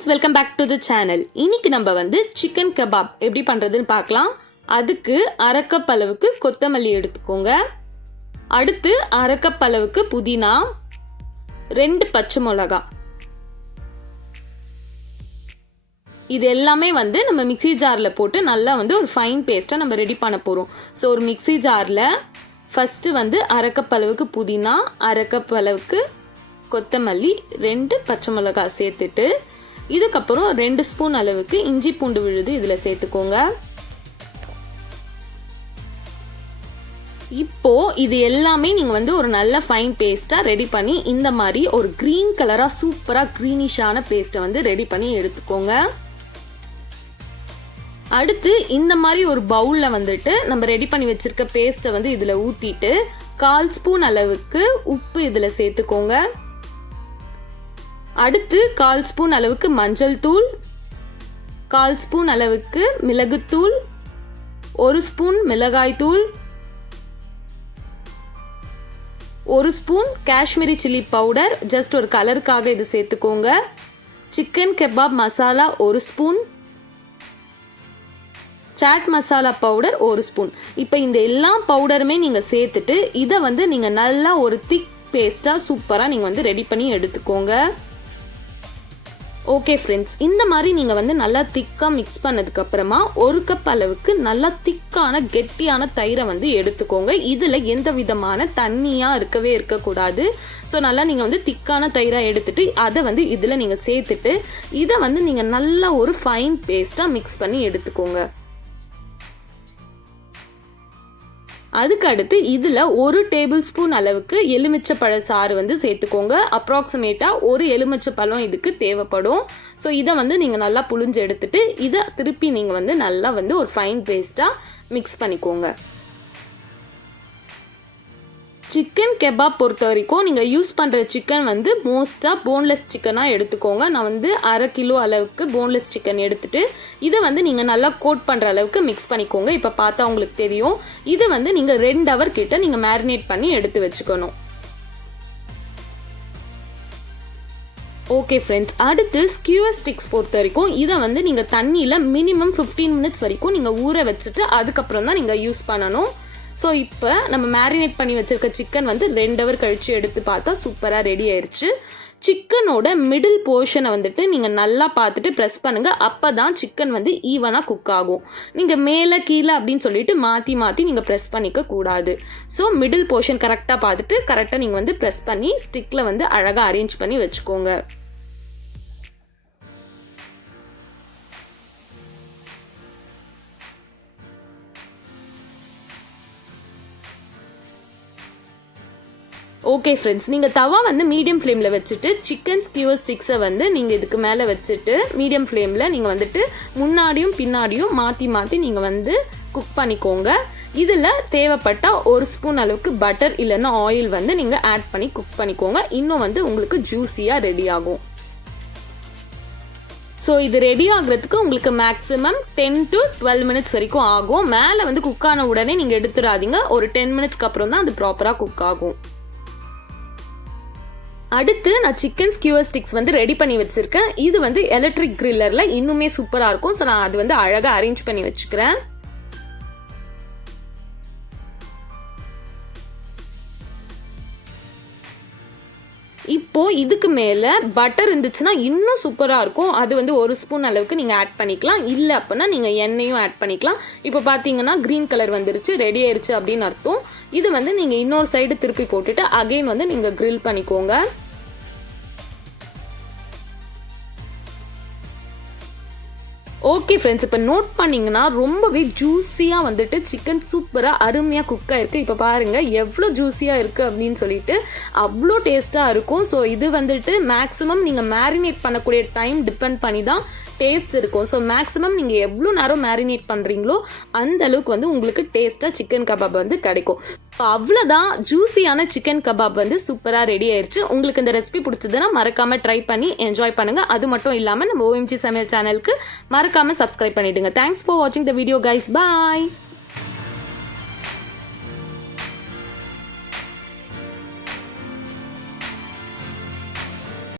Friends, welcome back to the channel. இன்னைக்கு நம்ம வந்து சிக்கன் கபாப் எப்படி பண்ணுறதுன்னு பார்க்கலாம். அதுக்கு அரை கப் அளவுக்கு கொத்தமல்லி எடுத்துக்கோங்க. அடுத்து அரை கப் அளவுக்கு புதினா, 2 பச்சை மிளகா. இது எல்லாமே வந்து நம்ம மிக்ஸி ஜாரில் போட்டு நல்லா வந்து ஒரு ஃபைன் பேஸ்ட்டாக நம்ம ரெடி பண்ண போகிறோம். ஸோ ஒரு மிக்ஸி ஜாரில் ஃபஸ்ட்டு வந்து அரை கப் அளவுக்கு புதினா, அரை கப் அளவுக்கு கொத்தமல்லி, 2 பச்சை மிளகா சேர்த்துட்டு இதுக்கப்புறம் 2 ஸ்பூன் அளவுக்கு இஞ்சி பூண்டு விழுது இதில் சேர்த்துக்கோங்க. இப்போ இது எல்லாமே நீங்கள் வந்து ஒரு நல்ல ஃபைன் பேஸ்ட்டாக ரெடி பண்ணி இந்த மாதிரி ஒரு க்ரீன் கலராக சூப்பராக க்ரீனிஷான பேஸ்ட்டை வந்து ரெடி பண்ணி எடுத்துக்கோங்க. அடுத்து இந்த மாதிரி ஒரு பவுலில் வந்துட்டு நம்ம ரெடி பண்ணி வச்சுருக்க பேஸ்ட்டை வந்து இதில் ஊற்றிட்டு 1/4 ஸ்பூன் அளவுக்கு உப்பு இதில் சேர்த்துக்கோங்க. அடுத்து 1/4 ஸ்பூன் அளவுக்கு மஞ்சள் தூள், 1/4 ஸ்பூன் அளவுக்கு மிளகுத்தூள், 1 ஸ்பூன் மிளகாய் தூள், 1 spoon Kashmiri chilli powder, just ஒரு கலருக்காக இது சேர்த்துக்கோங்க. Chicken kebab masala 1 spoon, chaat masala powder 1 spoon. இப்போ இந்த எல்லா பவுடருமே நீங்கள் சேர்த்துட்டு இதை வந்து நீங்கள் நல்லா ஒரு திக் பேஸ்ட்டாக சூப்பராக நீங்கள் வந்து ரெடி பண்ணி எடுத்துக்கோங்க. ஓகே ஃப்ரெண்ட்ஸ், இந்த மாதிரி நீங்கள் வந்து நல்லா திக்காக மிக்ஸ் பண்ணதுக்கப்புறமா 1 கப் அளவுக்கு நல்லா திக்கான கெட்டியான தயிரை வந்து எடுத்துக்கோங்க. இதில் எந்த விதமான தண்ணியாக இருக்கக்கூடாது. ஸோ நல்லா நீங்கள் வந்து திக்கான தயிராக எடுத்துட்டு அதை வந்து இதில் நீங்கள் சேர்த்துட்டு இதை வந்து நீங்கள் நல்லா ஒரு ஃபைன் பேஸ்ட்டாக மிக்ஸ் பண்ணி எடுத்துக்கோங்க. அதுக்கு அடுத்து இதில் 1 டேபிள் ஸ்பூன் அளவுக்கு எலுமிச்சப்பழ சாறு வந்து சேர்த்துக்கோங்க. அப்ராக்சிமேட்டாக 1 எலுமிச்சை பழம் இதுக்கு தேவைப்படும். ஸோ இதை வந்து நீங்கள் நல்லா புழிஞ்சு எடுத்துட்டு இதை திருப்பி நீங்கள் வந்து நல்லா வந்து ஒரு ஃபைன் பேஸ்ட்டாக மிக்ஸ் பண்ணிக்கோங்க. சிக்கன் கெபாப் பொறுத்த வரைக்கும் நீங்கள் யூஸ் பண்ணுற சிக்கன் வந்து மோஸ்ட்டாக போன்லெஸ் சிக்கனாக எடுத்துக்கோங்க. நான் வந்து அரை கிலோ அளவுக்கு போன்லெஸ் சிக்கன் எடுத்துகிட்டு இதை வந்து நீங்கள் நல்லா கோட் பண்ணுற அளவுக்கு மிக்ஸ் பண்ணிக்கோங்க. இப்போ பார்த்தா உங்களுக்கு தெரியும். இதை வந்து நீங்கள் 2 ஹவர் கிட்ட நீங்கள் மேரினேட் பண்ணி எடுத்து வச்சுக்கணும். ஓகே ஃப்ரெண்ட்ஸ், அடுத்து ஸ்கியூவர் ஸ்டிக்ஸ் பொறுத்த வரைக்கும் இதை வந்து நீங்கள் தண்ணியில் மினிமம் 15 மினிட்ஸ் வரைக்கும் நீங்கள் ஊற வச்சுட்டு அதுக்கப்புறம் தான் நீங்கள் யூஸ் பண்ணணும். ஸோ இப்போ நம்ம மேரினேட் பண்ணி வச்சுருக்க சிக்கன் வந்து 2 ஹவர் கழித்து எடுத்து பார்த்தா சூப்பராக ரெடி ஆயிடுச்சு. சிக்கனோட மிடில் போர்ஷனை வந்துட்டு நீங்கள் நல்லா பார்த்துட்டு ப்ரெஸ் பண்ணுங்கள். அப்போ தான் சிக்கன் வந்து ஈவனாக குக் ஆகும். நீங்கள் மேலே கீழே அப்படின்னு சொல்லிட்டு மாற்றி நீங்கள் ப்ரெஸ் பண்ணிக்க கூடாது. ஸோ மிடில் போர்ஷன் கரெக்டாக பார்த்துட்டு கரெக்டாக நீங்கள் வந்து ப்ரெஸ் பண்ணி ஸ்டிக்கில் வந்து அழகாக அரேஞ்ச் பண்ணி வச்சுக்கோங்க. ஓகே ஃப்ரெண்ட்ஸ், நீங்கள் தவா வந்து மீடியம் ஃப்ளேமில் வச்சுட்டு சிக்கன் ஸ்கியூவர் ஸ்டிக்ஸை வந்து நீங்கள் இதுக்கு மேலே வச்சுட்டு மீடியம் ஃப்ளேமில் நீங்கள் வந்துட்டு முன்னாடியும் பின்னாடியும் மாற்றி நீங்கள் வந்து குக் பண்ணிக்கோங்க. இதில் தேவைப்பட்டால் 1 ஸ்பூன் அளவுக்கு பட்டர் இல்லைன்னா ஆயில் வந்து நீங்கள் ஆட் பண்ணி குக் பண்ணிக்கோங்க. இன்னும் வந்து உங்களுக்கு ஜூஸியாக ரெடி ஆகும். ஸோ இது ரெடி ஆகுறதுக்கு உங்களுக்கு மேக்ஸிமம் 10 to 12 மினிட்ஸ் வரைக்கும் ஆகும். மேலே வந்து குக் ஆன உடனே நீங்கள் எடுத்துடாதீங்க. ஒரு 10 மினிட்ஸ்க்கு அப்புறம் தான் அது ப்ராப்பராக குக் ஆகும். அடுத்து நான் சிக்கன் ஸ்கியூவர் ஸ்டிக்ஸ் வந்து ரெடி பண்ணி வச்சுருக்கேன். இது வந்து எலக்ட்ரிக் கிரில்லரில் இன்னுமே சூப்பராக இருக்கும். ஸோ நான் அது வந்து அழகாக அரேஞ்ச் பண்ணி வச்சுக்கிறேன். இப்போது இதுக்கு மேலே பட்டர் இருந்துச்சுன்னா இன்னும் சூப்பராக இருக்கும். அது வந்து 1 ஸ்பூன் அளவுக்கு நீங்கள் ஆட் பண்ணிக்கலாம். இல்லை அப்படின்னா நீங்கள் எண்ணெயும் ஆட் பண்ணிக்கலாம். இப்போ பார்த்தீங்கன்னா க்ரீன் கலர் வந்துருச்சு, ரெடி ஆயிடுச்சு அப்படின்னு அர்த்தம். இது வந்து நீங்கள் இன்னொரு சைடு திருப்பி போட்டுட்டு அகெயின் வந்து நீங்கள் கிரில் பண்ணிக்கோங்க. ஓகே ஃப்ரெண்ட்ஸ், இப்போ நோட் பண்ணிங்கன்னா ரொம்பவே ஜூஸியாக வந்துட்டு சிக்கன் சூப்பராக அருமையாக குக் ஆகிருக்கு. இப்போ பாருங்கள் எவ்வளோ ஜூஸியாக இருக்குது அப்படின்னு சொல்லிட்டு அவ்வளோ டேஸ்ட்டாக இருக்கும். ஸோ இது வந்துட்டு மேக்ஸிமம் நீங்கள் மேரினேட் பண்ணக்கூடிய டைம் டிபெண்ட் பண்ணி தான் டேஸ்ட் இருக்கும். ஸோ மேக்ஸிமம் நீங்கள் எவ்வளோ நேரம் மேரினேட் பண்ணுறீங்களோ அந்த அளவுக்கு வந்து உங்களுக்கு டேஸ்ட்டாக சிக்கன் கபாப் வந்து கிடைக்கும். ஸோ அவ்வளோதான், ஜூஸியான சிக்கன் கபாப் வந்து சூப்பராக ரெடி ஆயிடுச்சு. உங்களுக்கு இந்த ரெசிபி பிடிச்சதுன்னா மறக்காமல் ட்ரை பண்ணி என்ஜாய் பண்ணுங்கள். அது மட்டும் இல்லாமல் நம்ம OMG சமையல் சேனலுக்கு மறக்காமல் சப்ஸ்கிரைப் பண்ணிவிடுங்க. தேங்க்ஸ் ஃபார் வாட்சிங் த வீடியோ கைஸ். பாய்.